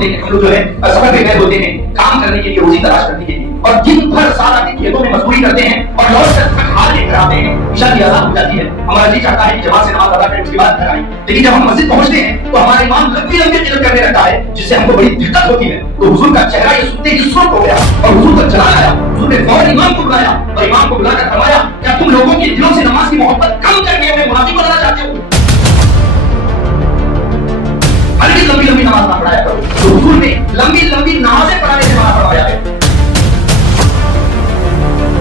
ہوتے ہیں, ہم لوگ جو ہے سفر پہ گئے ہوتے ہیں کام کرنے کے لیے, روزی تلاش کرنے کے لیے, اور دن بھر سارا دن کھیتوں میں مزدوری کرتے ہیں اور لوٹ کر تھک ہار لے کر آتے ہیں, عشاء کی اذان ہو جاتی ہے, ہمارا جی چاہتا ہے کہ جماعت سے نماز ادا کریں اس کے بعد گھر آئیں, لیکن جب ہم مسجد پہنچتے ہیں تو ہمارا امام لمبی لمبی قرات کرنے لگتا ہے جس سے ہم کو بڑی دقت ہوتی ہے. تو حضور کا چہرہ یہ سنتے ہی سرخ ہو گیا اور حضور کا جلال آیا. حضور نے فوراً امام کو بلایا اور امام کو بلا کر فرمایا, کیا تم لوگوں کے دلوں سے نماز کی محبت کم کر کے ہمیں منافق بنانا چاہتے ہو؟ ہلکی لمبی لمبی نماز نہ پڑھایا کرو. تو حضور نے لمبی لمبی نمازیں پڑھانے سے منع فرمایا ہے.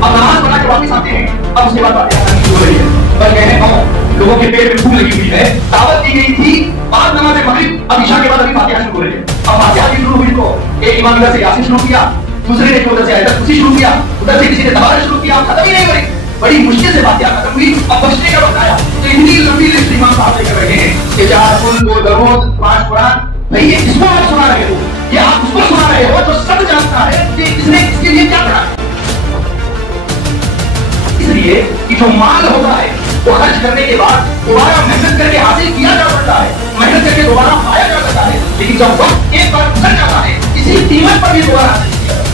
اب نماز پڑھا کے واپس آتے ہیں, اب اس کے بعد باتیں کرنی شروع ہو رہی ہے. پر کہنے لوگوں کے پیٹ میں بھوک لگی ہوئی ہے, دعوت دی گئی تھی بعد نماز مغرب, اب عشاء کے بعد ابھی فاتحہ شروع ہو رہی ہے. اب فاتحہ بھی شروع ہوئی تو ایک امام ادھر سے یاسین شروع کیا, دوسرے نے ادھر سے آیت الکرسی شروع کیا, ادھر سے کسی نے تبارک شروع کیا, ختم ہی نہیں ہو رہی. بڑی مشکل سے فاتحہ ختم ہوئی, اب بچنے کا وقت آیا تو اتنی لمبی لسٹ امام صاحب کر رہے ہیں کہ 4 کل 2 درود 5 قرآن. بھائی یہ کس کو آپ سنا رہے ہو؟ یہ آپ اس کو سنا رہے ہو جو سب جانتا ہے کہ اس نے اس کے لیے کیا پڑھا ہے. اس لیے کہ جو مال ہوتا ہے وہ خرچ کرنے کے بعد دوبارہ محنت کر کے حاصل کیا جا سکتا ہے, محنت کر کے دوبارہ پایا جا سکتا ہے, لیکن جب وقت ایک بار گزر جاتا ہے کسی قیمت پر بھی دوبارہ حاصل کیا جاتا ہے.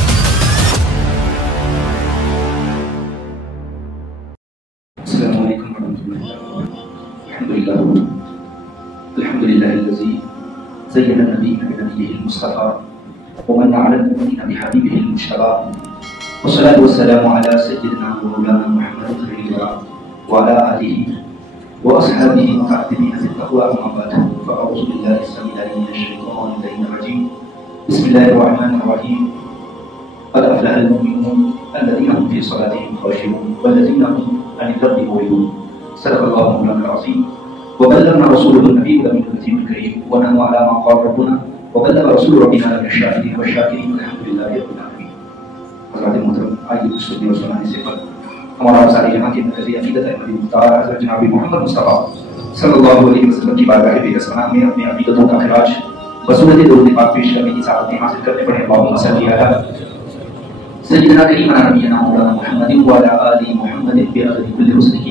السلام علیکم ورحمۃ اللہ. الحمد للہ الذی زین نبیہ بنبیہ المصطفى ومن على المؤمنین بحبیبہ المجتبى والصلاة والسلام على سيدنا مولانا محمد خير الورى وعلى آله وأصحابه المقدمين في التقوى أما بعد فأعوذ بالله السميع العليم من الشيطان اللعين الرجيم بسم الله الرحمن الرحيم قد أفلح المؤمنون الذين هم في صلاتهم خاشعون والذين هم عن اللغو معرضون. صدق الله مولانا العظيم وبلغنا رسوله النبي الأمين الكريم ونحن على ما قال ربنا وبلغ رسول ربنا من الشاهدين والشاكرين والحمد لله رب العالمين. حضرات محترم, آئیے کچھ سننے اور سنانے سے پہلے ہمارا سارے یہاں کے مرکزی عقیدت ہے مختار حضرت جناب محمد مصطفیٰ صلی اللہ علیہ وسلم کی بارگاہ بے رسمات میں اپنے عقیدتوں کا خراج بصورت درود پاک پیش کرنے کی سعادتیں حاصل کرنے پڑے. اللہم صلی علی سیدنا کریمنا نبینا مولانا محمد وعلی آل محمد بأخذ كل رسله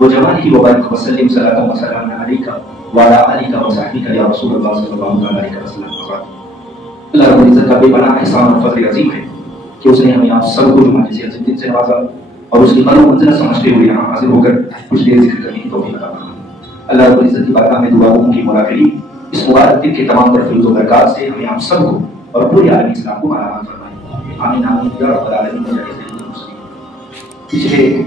وجماله وبارك وسلم صلاة وسلام عليك وعلى آلك وصحبك يا رسول الله صلی اللہ علیہ وسلم. اللہ رب العزت کا بے پناہ احسان اور فضل عظیم ہے کہ اس نے ہمیں آپ سب کو جمعہ جیسے عظیم دن سے نوازا اور اس کی قدر و منزلت سمجھتے ہوئے یہاں حاضر ہو کر کچھ دیر ذکر کرنے کی توفیق عطا فرمائے. اللہ رب العزت کی بارگاہ میں دعا گوں کی مولا کریم اس مبارک دن کے تمام تر فیض و برکات سے ہمیں آپ سب کو اور پورے عالم اسلام کو مالا مال فرمائے. آمین آمین یا رب العالمین. پچھلے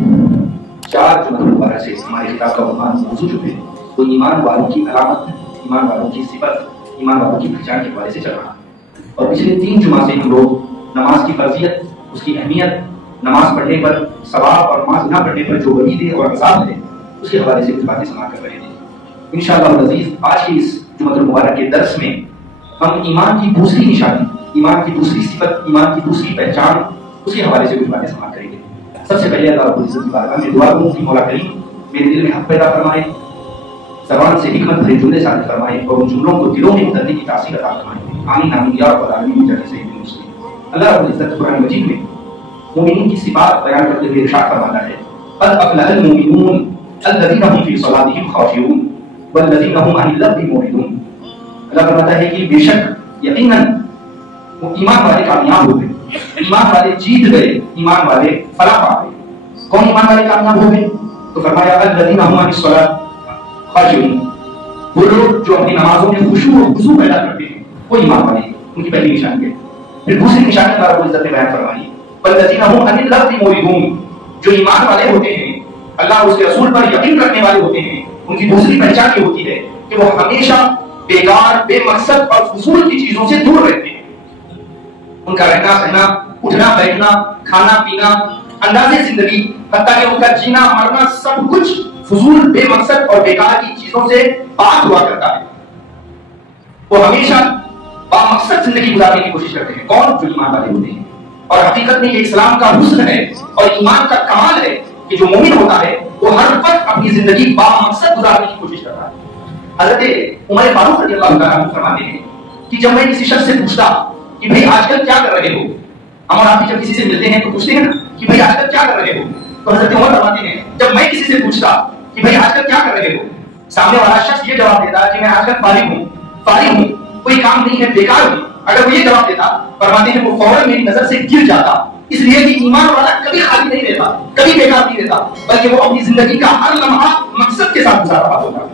4 جمعہ مبارک سے ہمارے کتاب کا عنوان موضوع جو ہے وہ ایمان والوں کی علامت, ایمان والوں کی صفت, ایمان والوں کی پہچان کے حوالے سے چل رہا ہے. اور پچھلے 3 جمعہ سے ہم لوگ نماز کی فرضیت, اس کی اہمیت, نماز پڑھنے پر ثواب اور نماز نہ پڑھنے پر جو وعید اور عذاب ہے اس کے حوالے سے کچھ باتیں سماعت کر رہے تھے. انشاءاللہ العزیز آج کے اس جمعہ المبارک کے درس میں ہم ایمان کی دوسری نشانی, ایمان کی دوسری صفت, ایمان کی دوسری پہچان, اس کے حوالے سے کچھ باتیں سماعت کریں گے. سب سے پہلے اللہ رب العزت کی بارگاہ میں دعا کروں کہ مولا کریم میرے دل میں حق پیدا فرمائے, زبان سے حکمت بھرے جملے ثابت فرمائے اور ان جملوں کو دلوں میں اترنے کی تاثیر عطا فرمائے. آمین آمین یا رب العالمین. اللہ رب العزت قرآن مجید میں مومنین کی صفات بیان کرتے ہوئے ارشاد فرماتا ہے, قد افلح المؤمنون الذین هم فی صلاتهم خاشعون والذین هم عن اللغو معرضون. اللہ فرماتا ہے کہ بے شک یقیناً ایمان والے کامیاب ہو گئے, ایمان والے جیت گئے, ایمان والے فلاح پا گئے. کون ایمان والے کامیاب ہو گئے؟ تو فرمایا الذین هم عن الصلاۃ خاشعون, وہ لوگ جو اپنی نمازوں میں خشوع و خضوع پیدا کرتے ہیں وہ ایمان والے, ان کی پہلی نشانی ہے. پھر دوسری نشانی اللہ رب العزت نے بیان فرمائی, والذین هم عن اللغو معرضون, جو ایمان والے ہوتے ہیں, اللہ اس کے رسول پر یقین رکھنے والے ہوتے ہیں, ان کی دوسری پہچان یہ ہوتی ہے کہ وہ ہمیشہ بیکار, بے مقصد اور فضول کی چیزوں سے دور رہتے ہیں. ان کا رہنا سہنا, اٹھنا بیٹھنا, کھانا پینا, انداز زندگی, حتیٰ کہ ان کا جینا مرنا سب کچھ فضول, بے مقصد اور بیکار کی چیزوں سے پاک ہوا کرتا ہے. وہ ہمیشہ با مقصد زندگی گزارنے کی کوشش کرتے ہیں. کون؟ جو ایمان والے ہوتے ہیں. اور حقیقت میں یہ اسلام کا حسن ہے اور ایمان کا کمال ہے کہ جو مومن ہوتا ہے وہ ہر وقت اپنی زندگی با مقصد گزارنے کی کوشش کرتا ہے. حضرت عمر فاروق رضی اللہ تعالیٰ عنہ فرماتے ہیں کہ جب میں کسی شخص سے پوچھتا کہ بھئی آج کل کیا کر رہے ہو, ہم اور آپ جب کسی سے ملتے ہیں تو پوچھتے ہیں نا کہ بھئی آج کل کیا کر رہے ہو, تو حضرت عمر فرماتے ہیں جب میں کسی سے پوچھتا کہ بھئی آج کل کیا کر رہے ہو, سامنے والا شخص یہ جواب دیتا کہ میں آج کل فارغ ہوں, کوئی کام نہیں ہے, بیکار ہوں, اگر وہ یہ جواب دیتا فرماتے ہیں وہ فوراً میری نظر سے گر جاتا، اس لیے کہ ایمان والا کبھی خالی نہیں رہتا، کبھی بیکار نہیں رہتا، بلکہ وہ اپنی زندگی کا ہر لمحہ مقصد کے ساتھ گزار رہا ہوتا۔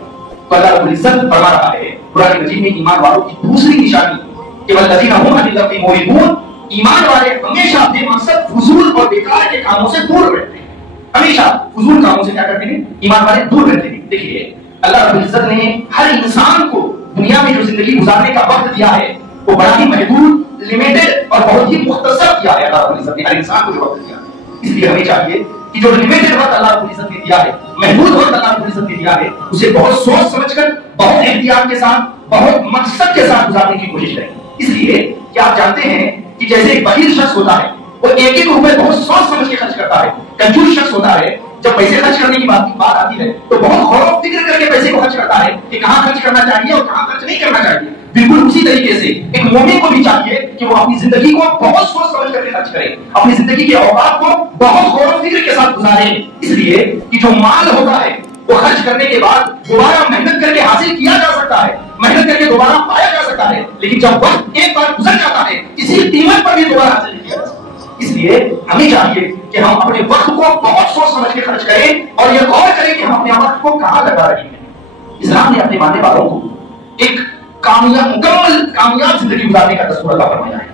تو اللہ رب العزت فرما رہا ہے قرآن مجید میں ایمان والوں کی دوسری نشانی کہ والذین هم عن اللغو معرضون، ایمان والے ہمیشہ اپنے مقصد فضول اور بیکار کے کاموں سے دور رہتے ہیں، ہمیشہ فضول کاموں سے کیا کرتے ہیں؟ ایمان والے دور رہتے ہیں۔ دیکھیے اللہ رب العزت نے ہر انسان کو دنیا میں جو زندگی گزارنے کا وقت دیا ہے وہ بڑا ہی محدود، لمیٹڈ اور بہت ہی مختصر کیا ہے اللہ رب العزت نے ہر انسان کو جو وقت دیا۔ اس لیے ہمیں چاہیے کہ جو لمیٹڈ وقت اللہ رب العزت نے دیا ہے، محدود وقت اللہ رب العزت نے دیا ہے، اسے بہت سوچ سمجھ کر، بہت احتیاط کے ساتھ، بہت مقصد کے ساتھ گزارنے کی کوشش کریں۔ اس لیے کہ آپ جانتے ہیں کہ جیسے ایک بخیل شخص ہوتا ہے وہ ایک ایک روپے بہت سوچ سمجھ کے خرچ کرتا ہے، کنجوس شخص ہوتا ہے جب پیسے خرچ کرنے کی بات آتی ہے تو بہت غور و فکر کر کے پیسے کو خرچ کرتا ہے کہ کہاں خرچ کرنا چاہیے اور کہاں خرچ نہیں کرنا چاہیے۔ بالکل اسی طریقے سے ایک مومن کو بھی چاہیے کہ وہ اپنی زندگی کو بہت سوچ سمجھ کر کے خرچ کرے، اپنی زندگی کے اوقات کو بہت غور و فکر کے ساتھ گزارے، اس لیے کہ جو مال ہوتا ہے وہ خرچ کرنے کے بعد دوبارہ محنت کر کے حاصل کیا جا سکتا ہے، محنت کر کے دوبارہ پایا جا سکتا ہے، لیکن جب وقت ایک بار گزر جاتا ہے کسی قیمت پر بھی دوبارہ حاصل نہیں کیا جا سکتا۔ اس لیے ہمیں چاہیے کہ ہم اپنے وقت کو بہت سوچ سمجھ کے خرچ کریں اور یہ غور کریں کہ ہم اپنے وقت کو کہاں لگا رہے ہیں۔ اسلام نے اپنے ماننے والوں کو ایک مکمل کامیاب زندگی گزارنے کا دستور عطا فرمایا ہے۔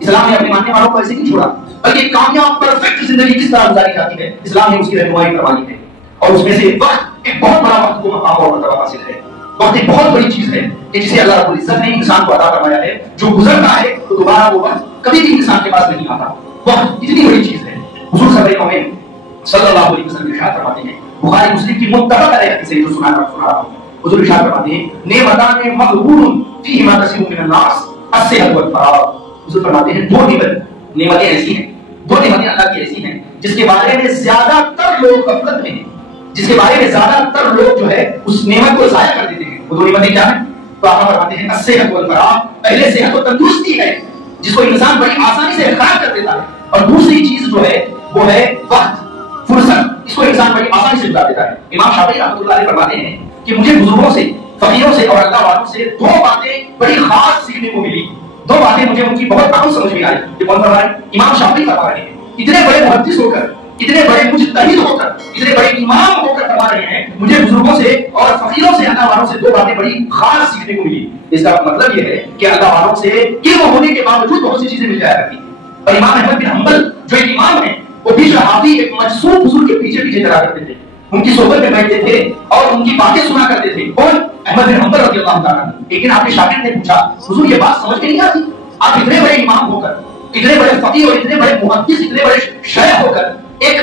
اسلام نے اپنے ماننے والوں کو ایسے نہیں چھوڑا بلکہ کامیاب پرفیکٹ زندگی کس طرح گزاری جاتی ہے اسلام نے اس کی رہنمائی فرمانی ہے، اور اس میں سے وقت ایک بہت بڑا وقت کو مقام اور مرتبہ حاصل ہے۔ وقت ایک بہت بڑی چیز ہے کہ جسے اللہ رب العزت نے انسان کو عطا فرمایا ہے، جو گزرتا ہے تو دوبارہ وہ وقت کبھی بھی انسان کے پاس نہیں آتا۔ وقت اتنی بڑی چیز ہے، حضور صلی اللہ علیہ وسلم ارشاد فرماتے ہیں، بخاری مسلم کی متفق علیہ حدیث ہے جو سنا رہا ہوں، حضور ارشاد فرماتے ہیں نعمتان مغبون فیہما کثیر من الناس الصحت والفراغ۔ حضور فرماتے ہیں دو نعمتیں ایسی ہیں، دو نعمتیں اللہ کی ایسی ہیں جس کے بارے میں زیادہ تر لوگ غفلت میں ہیں، جس کے بارے میں زیادہ تر لوگ جو ہے اس نعمت کو ضائع کر دیتے ہیں۔ وہ دو نعمتیں کیا ہیں؟ تو آپ فرماتے ہیں الصحت والفراغ، پہلے صحت و تندرستی ہے جس کو انسان بڑی آسانی سے خراب کر دیتا ہے، اور دوسری چیز جو ہے وہ ہے وقت، فرصت، اس کو انسان بڑی آسانی سے گزار دیتا ہے۔ امام شافعی رحمۃ اللہ علیہ فرماتے ہیں کہ مجھے بزرگوں سے، فقیروں سے اور اللہ والوں سے دو باتیں بڑی خاص سیکھنے کو ملی، دو باتیں مجھے ان کی بہت اہم سمجھ میں آئی۔ یہ کون فرما رہے ہیں؟ امام شافعی فرما رہے ہیں، اتنے بڑے محدث ہو کر، اتنے بڑے مجتہد ہو کر، اتنے بڑے امام ہو کر فرما رہے ہیں مجھے بزرگوں سے اور فقیروں سے، اللہ والوں سے دو باتیں بڑی خاص سیکھنے کو ملی۔ اس کا مطلب یہ ہے کہ اللہ والوں سے علم ہونے کے باوجود بہت سی چیزیں مل جایا کرتی ہیں۔ اور امام احمد بن حنبل جو ایک امام ہیں وہ بھی صحابی ایک مجسوم بزرگ کے پیچھے پیچھے چلا کرتے تھے، ان کی صحبت میں بیٹھتے تھے اور ان کی باتیں سنا کرتے تھے۔ کون؟ احمد بن حنبل رضی اللہ تعالیٰ عنہ۔ لیکن آپ کے شاگرد نے پوچھا حضور یہ بات سمجھ میں نہیں آتی، آپ اتنے بڑے امام ہو کر، اتنے بڑے فقیہ اور اتنے بڑے محدث، اتنے بڑے شیخ ہو کر ایک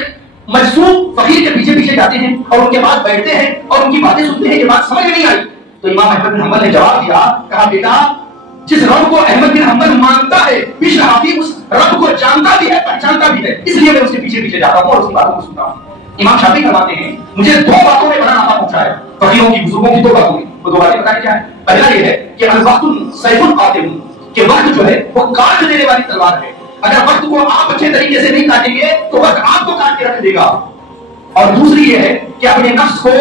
مجسوم فقیر کے پیچھے پیچھے جاتے ہیں اور ان کے پاس بیٹھتے ہیں اور ان کی باتیں سنتے ہیں، یہ بات سمجھ میں نہیں آئی۔ تو امام احمد بن حنبل نے جواب دیا، کہا بیٹا جس رب کو احمد بن حنبل مانتا ہے بشر حافظ اس رب کو جانتا بھی ہے، پہچانتا بھی ہے، اس لیے میں اس کے پیچھے پیچھے جاتا ہوں اور اس کی باتوں کو سنتا ہوں۔ امام شافعی فرماتے ہیں مجھے دو باتوں میں بڑا نفع پہنچا ہے، فقیروں کی، بزرگوں کی دو باتوں میں۔ وہ دو باتیں بتائیں کیا ہے؟ پہلا یہ ہے کہ الوقت سیف قاتل، کہ وقت جو ہے وہ کاٹ دینے والی تلوار ہے، اگر وقت کو آپ اچھے طریقے سے نہیں کاٹیں گے تو وقت آپ کو کاٹ کے رکھ دے گا۔ اور دوسری یہ ہے کہ اپنے نفس کو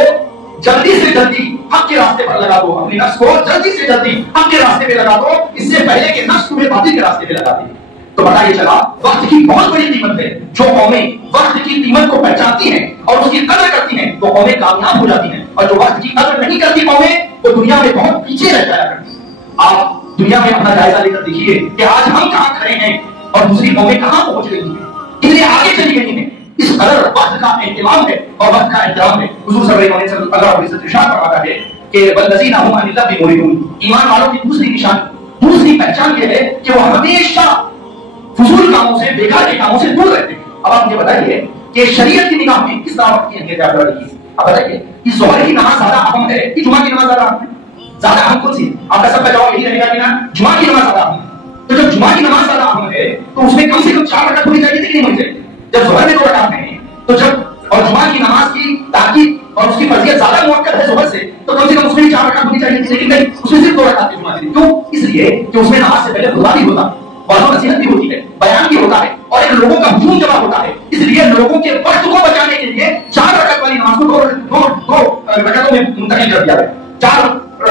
جلدی سے جلدی حق کے راستے پر لگا دو، اپنے نفس کو جلدی سے جلدی حق کے راستے پہ لگا دو، اس سے پہلے کہ نفس تمہیں باطل کے راستے پہ لگا دے۔ تو پتہ یہ چلا وقت کی بہت بڑی قیمت ہے، جو قومیں وقت کی قیمت کو پہچانتی ہیں اور اس کی قدر کرتی ہیں وہ قومیں کامیاب ہو جاتی ہیں، اور جو وقت کی قدر نہیں کرتی قومیں وہ دنیا میں بہت پیچھے رہ جایا کرتی ہیں۔ آپ دنیا میں اپنا جائزہ لے کر دیکھیے کہ آج ہم کہاں کھڑے ہیں اور دوسری قومیں کہاں پہنچ گئی ہیں، کتنے آگے چلی گئی ہیں۔ اس قدر وقت کا اہتمام ہے اور وقت کا احترام ہے۔ حضور صلی اللہ علیہ وسلم ارشاد فرماتا ہے کہ والذین هم عن اللغو معرضون، ایمان والوں کی دوسری نشانی، دوسری پہچان یہ ہے کہ وہ ہمیشہ فضول کاموں سے، بیکار کے کاموں سے دور رہتے ہیں۔ اب آپ مجھے بتائیے کہ شریعت کی نگاہ میں کس طرح وقت کی اہمیت زیادہ رہی ہے؟ آپ بتائیے کہ ظہر کی نماز زیادہ اہم ہے کہ جمعہ کی نماز زیادہ اہم ہے؟ زیادہ اہم کون سی؟ آپ کا سب کا جواب یہی رہے گا کہ نا جمعہ کی نماز زیادہ اہم ہے۔ تو جب جمعہ کی نماز زیادہ اہم ہے تو اس میں کم سے کم 4 رکعت ہونی چاہیے کہ نہیں ہونی چاہیے؟ جب ظہر میں 2 رکعت ہیں تو جب اور جمعہ کی نماز کی تاکید اور اس کی فرضیت زیادہ موقع ہے ظہر سے، تو کم سے کم اس میں 4 رکعت ہونی چاہیے، لیکن نہیں، اس میں صرف 2 رکعت کی جمعہ کی۔ کیوں؟ اس لیے کہ اس میں نماز سے پہلے خطبہ بھی ہوتا ہے، واضح نصیحت بھی ہوتی ہے، بیان بھی ہوتا ہے اور ایک لوگوں کا ہجوم جمع ہوتا ہے۔ اس لیے لوگوں کے وقت کو بچانے کے لیے 4 رکعت والی نماز کو 2 رکعتوں میں منتقل کر دیا گیا، 4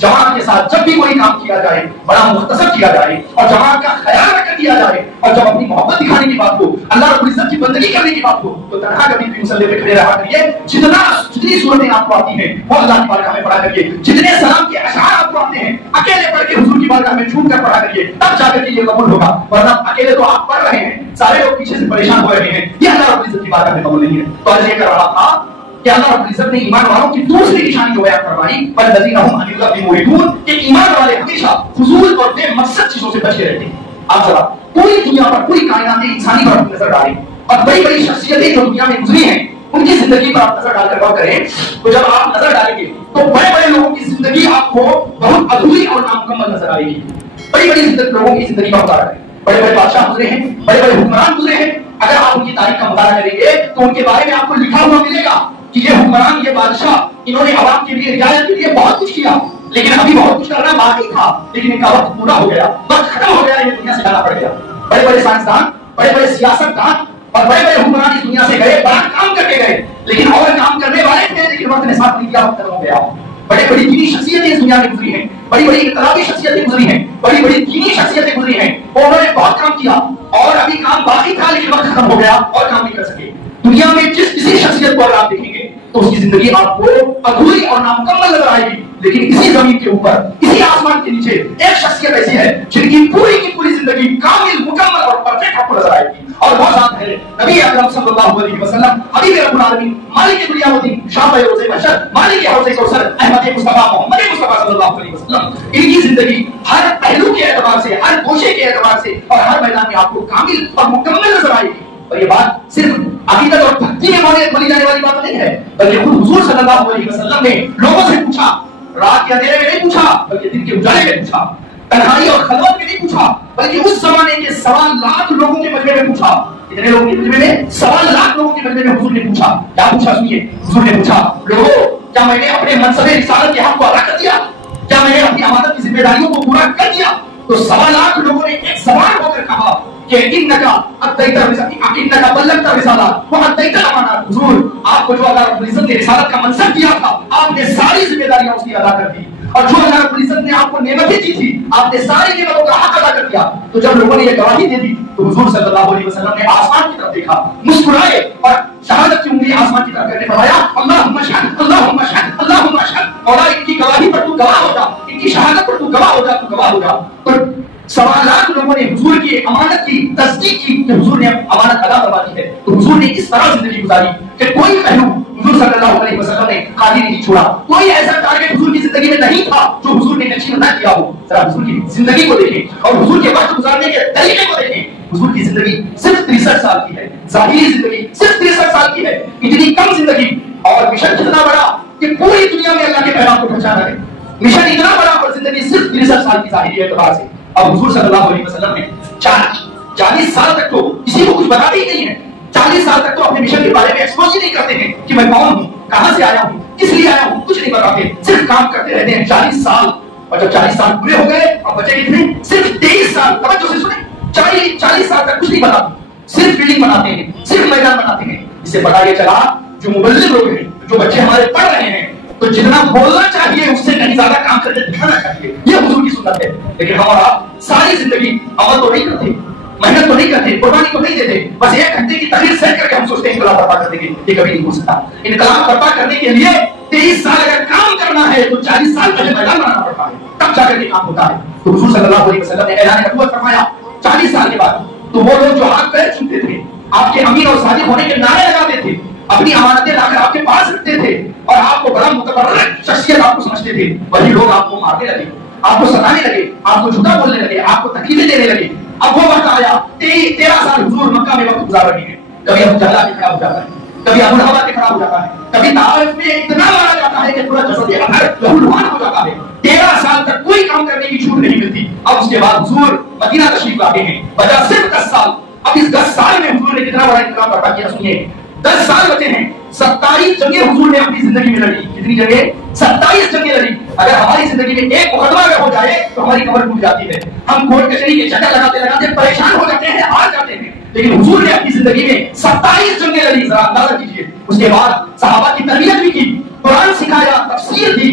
جماعت کے ساتھ جب بھی کوئی کام کیا جائے بڑا مختصر کیا جائے اور جماعت کا خیال رکھ کر کیا جائے، اور جب اپنی محبت دکھانے کی بات ہو، اللہ رب العزت کی بندگی کرنے کی بات ہو، تو تنہا کبھی بھی مصلی پہ کھڑے رہا کریے۔ جتنی صورتیں آپ کو آتی ہیں وہ اللہ کی بارگاہ میں پڑھا کریے، جتنے سلام کے اشعار آپ کو آتے ہیں اکیلے پڑھ کے حضور کی بارگاہ میں جھوم کر پڑھا کریے، تب جا کر کے یہ قبول ہوگا، ورنہ اکیلے تو آپ پڑھ رہے ہیں، سارے لوگ پیچھے سے پریشان ہو رہے ہیں، یہ اللہ رب العزت کی بارگاہ میں قبول نہیں ہے۔ تو عرض یہ کر رہا تھا کہ اللہ رب العزت نے ایمان والوں کی دوسری نشانی جو بیان فرمائی، والذین هم عن اللغو معرضون، کہ ایمان والے ہمیشہ فضول اور بے مقصد چیزوں سے بچے رہتے ہیں۔ آپ ذرا پوری دنیا پر، پوری کائنات انسانی پر نظر ڈالیں اور بڑی بڑی شخصیتیں جو دنیا میں گزری ہیں ان کی زندگی پر آپ نظر ڈال کر غور کریں، تو جب آپ نظر ڈالیں گے تو بڑے بڑے لوگوں کی زندگی آپ کو بہت ادھوری اور نامکمل نظر آئے گی۔ بڑی بڑی لوگوں کی زندگی کا مطالعہ کریں، بڑے بڑے بادشاہ گزرے ہیں، بڑے بڑے حکمران گزرے ہیں، اگر آپ ان کی تاریخ کا مطالعہ کریں گے تو ان کے بارے میں آپ کو لکھا ہوا ملے گا کہ یہ حکمران، یہ بادشاہ، انہوں نے عوام کے لیے، رعایت کے لیے بہت کچھ کیا، لیکن ابھی بہت کچھ کرنا باقی تھا، لیکن ان کا وقت پورا ہو گیا، وقت ختم ہو گیا، یہ دنیا سے جانا پڑ گیا۔ بڑے بڑے سائنسدان، بڑے بڑے سیاستدان اور بڑے بڑے حکمران اس دنیا سے گئے، بڑا کام کر کے گئے، لیکن اور کام کرنے والے تھے، لیکن وقت نے ساتھ نہیں دیا، وقت ختم ہو گیا۔ بڑے بڑی دینی شخصیتیں اس دنیا میں گزری ہیں، بڑی بڑی انقلابی شخصیتیں گزری ہیں، بڑی بڑی دینی شخصیتیں گزری ہیں، انہوں نے بہت کام کیا اور ابھی کام باقی تھا، لیکن وقت ختم ہو گیا اور کام نہیں کر سکے۔ دنیا میں جس کسی شخصیت کو اگر آپ دیکھیں گے تو اس کی زندگی آپ کو ادھوری اور نامکمل نظر آئے گی، لیکن اسی زمین کے اوپر، اسی آسمان کے نیچے ایک شخصیت ایسی ہے جن کی پوری زندگی کامل، مکمل اور پرفیکٹ آپ کو نظر آئے گی، اور وہ ذات ہے نبی اکرم صلی اللہ علیہ وسلم، حبیب رب العالمین، مالک دنیا و دین، شافع روز محشر، مالک حوض کوثر، احمد مصطفیٰ، محمد مصطفیٰ صلی اللہ علیہ وسلم۔ ان کی زندگی ہر پہلو کے اعتبار سے، ہر گوشے کے اعتبار سے اور ہر میدان میں آپ کو کامل اور مکمل نظر آئے گی۔ اور یہ بات صرف عقیدت اور بھکتی میں بولی جانے والی بات نہیں ہے، بلکہ خود حضور صلی اللہ علیہ وسلم نے لوگوں سے پوچھا، رات کے اندھیرے میں نہیں پوچھا بلکہ دن کے اجالے میں پوچھا، تنہائی اور خلوت میں نہیں پوچھا بلکہ اس زمانے کے 1.25 لاکھ لوگوں کے مجمع میں پوچھا۔ اتنے لوگوں کے مجمع میں 1.25 لاکھ لوگوں کے مجمع میں حضور نے پوچھا، کیا پوچھا سنیے، حضور نے پوچھا، لوگوں کیا میں نے اپنے منصب رسالت کے حق کو ادا کر دیا؟ کیا میں نے اپنی امانت کی ذمہ داریوں کو پورا کر دیا؟ تو 1.25 لاکھ لوگوں نے ایک سوال ہو کر کہا کہ انکا بلغت الرسالۃ وادیت الامانات، حضور آپ کو جو اللہ رب العزت نے رسالت کا منصب دیا تھا آپ نے ساری ذمہ داریاں اس کی ادا کر دی، اور جو اللہ رب العزت نے آپ کو نعمتیں دی تھی آپ نے ساری نعمتوں کا حق ادا کر دیا۔ تو جب لوگوں نے یہ گواہی دے دی تو حضور صلی اللہ علیہ وسلم نے آسمان کی طرف دیکھا، مسکرائے اور شہادت کی انگلی آسمان کی طرف کرنے فرمایا، اللہم اشہد اللہم اشہد اللہم اشہد، مولا ان کی گواہی پر تو گواہ ہو جا، ان کی شہادت پر تو گواہ ہو جا، تو گواہ ہو جا۔ تو 1.25 لاکھ لوگوں نے حضور کی امانت کی تصدیق کی کہ حضور نے امانت ادا کروا دی ہے۔ تو حضور نے اس طرح زندگی گزاری کہ کوئی پہلو حضور صلی اللہ علیہ وسلم نے خالی نہیں چھوڑا، کوئی ایسا ٹارگٹ حضور کی زندگی میں نہیں تھا جو حضور نے اچیو نہ کیا ہو۔ ذرا حضور کی زندگی کو دیکھیں اور حضور کے وقت گزارنے کے طریقے کو دیکھیں۔ حضور کی زندگی صرف 63 سال کی ہے، ظاہری زندگی صرف 63 سال کی ہے، اتنی کم زندگی اور مشن کتنا بڑا کہ پوری دنیا میں اللہ کے پیغام کو پہنچانا ہے۔ مشن اتنا بڑا اور زندگی صرف 63 سال کی ظاہری اعتبار سے۔ اب حضور صلی اللہ علیہ وسلم نے 40 سال تک تو کسی کو کچھ بتاتے ہی نہیں ہے، 40 سال تک تو اپنے مشن کے بارے میں ایکسپوز ہی نہیں کرتے ہیں کہ میں کون ہوں، کہاں سے آیا ہوں، کس لیے آیا ہوں، کچھ نہیں بتاتے، صرف کام کرتے رہتے ہیں 40 سال۔ اور جب 40 سال پورے ہو گئے اور بچے کتنے؟ صرف 23 سال۔ توجہ سے سنیں، 40 سال تک کچھ نہیں بتاتے، صرف بلڈنگ بناتے ہیں، صرف میدان بناتے ہیں۔ اس سے پتا یہ چلا جو مبلغ لوگ ہیں، جو بچے ہمارے پڑھ رہے ہیں، تو جتنا بولنا چاہیے اس سے کہیں زیادہ کام کر کے دکھانا چاہیے، یہ حضور کی سنت ہے۔ لیکن ہم اور آپ ساری زندگی عمل تو نہیں کرتے، محنت تو نہیں کرتے، قربانی تو نہیں دیتے، بس 1 گھنٹے کی تقریر سیٹ کر کے ہم سوچتے ہیں انقلاب برپا کر دیں گے، یہ کبھی نہیں ہو سکتا۔ انقلاب برپا کرنے کے لیے 23 سال اگر کام کرنا ہے تو 40 سال پہلے میدان بنانا پڑتا ہے، تب جا کر کے کام ہوتا ہے۔ تو حضور صلی اللہ علیہ وسلم نے اعلان نبوت فرمایا 40 سال کے بعد، تو وہ لوگ جو ہاتھ پیر چھوتے تھے، آپ کے امین اور صادق ہونے کے نعرے لگاتے تھے، اپنی امانتیں لا کر آپ کے پاس رکھتے تھے اور آپ کو بڑا متبرک شخصیت آپ کو سمجھتے تھے، وہی لوگ آپ کو مارنے لگے، آپ کو ستانے لگے، آپ کو جھوٹا بولنے لگے، آپ کو تکلیفیں دینے لگے۔ اب وہ وقت آیا، 13 سال حضور مکہ میں وقت گزار رہے ہیں، کبھی ابو جہل کے کھڑا ہو جاتا ہے، کبھی ابو لہب کے کھڑا ہو جاتا ہے، کبھی طائف میں اتنا مارا جاتا ہے کہ پورا جسد لہولہان ہو جاتا ہے۔ 13 سال تک کوئی کام کرنے کی چھوٹ نہیں ملتی۔ اب اس کے بعد حضور مدینہ تشریف لاتے ہیں، وجہ صرف 10 سال۔ اب اس 10 سال میں حضور نے کتنا بڑا انقلاب برپا کیا سنیے۔ 10 سال بچے ہیں، 27 جنگیں حضور نے اپنی زندگی میں لڑی۔ کتنی جنگیں؟ 27 جنگیں لڑی۔ اگر ہماری زندگی میں ایک مقدمہ اگر ہو جائے تو ہماری کمر ٹوٹ جاتی ہے، ہم کورٹ کچہری کے چکر لگاتے لگاتے پریشان ہو جاتے ہیں، ہار جاتے ہیں۔ لیکن حضور نے اپنی زندگی میں 27 جنگیں لڑی، ذرا اندازہ کیجیے۔ اس کے بعد صحابہ کی تربیت بھی کی، قرآن سکھایا، تفسیر دی،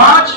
5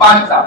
5000।